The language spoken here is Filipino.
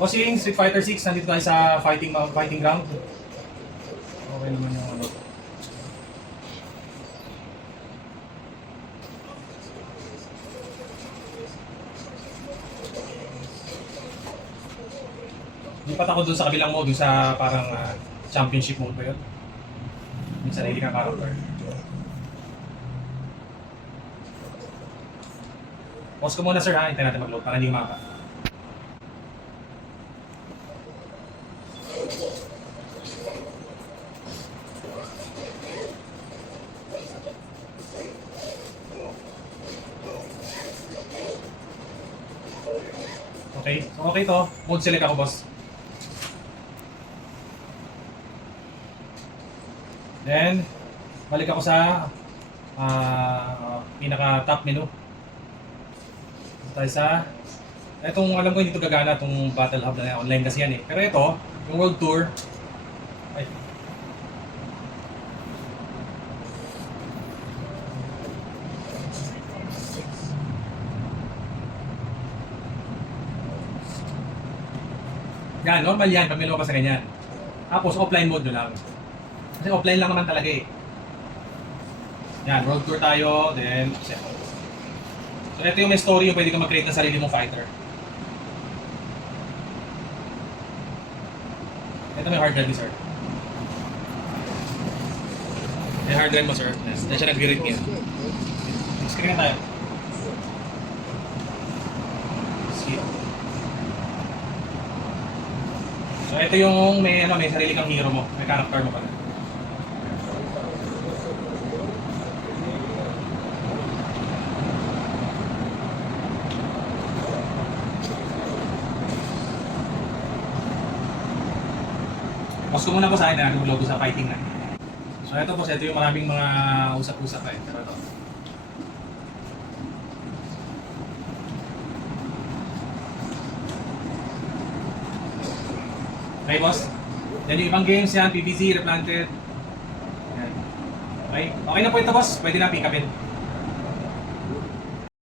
Bossing, Street Fighter 6, nandito tayo sa fighting ground. Okay naman yung ano. Lipat ako dun sa kabilang mode, dun sa parang championship mode ba yun? Yung sarili kang character. Pause ko muna sir ha, hintayin natin mag-load para hindi mapa. Okay, so okay to. Mode select ako boss. Then, balik ako sa pinaka top menu. Tayo sa etong alam ko hindi ito gagana itong Battle Hub na online kasi yan eh. Pero ito, yung World Tour ay yan, normal yan pag may lumabas sa ganyan. Tapos offline mode nyo lang. Kasi offline lang naman talaga eh. Yan, World Tour tayo, then so ito yung may story yung pwede ka mag-create ng sarili mong fighter. Ito may hard drive ni sir. May hard drive mo sir. Yes. Diyan siya nag-read niya. Screen na tayo. See. So ito yung may sarili kang hero mo, may character mo pala. Pause ko muna po sa akin na nag-logo sa fighting na. So ito po, ito yung maraming mga usap-usap eh. Pero ito. Okay boss? Yan yung ibang games yan, PVZ, Replanted. Yan. Okay, okay na po ito boss, pwede na pick upin.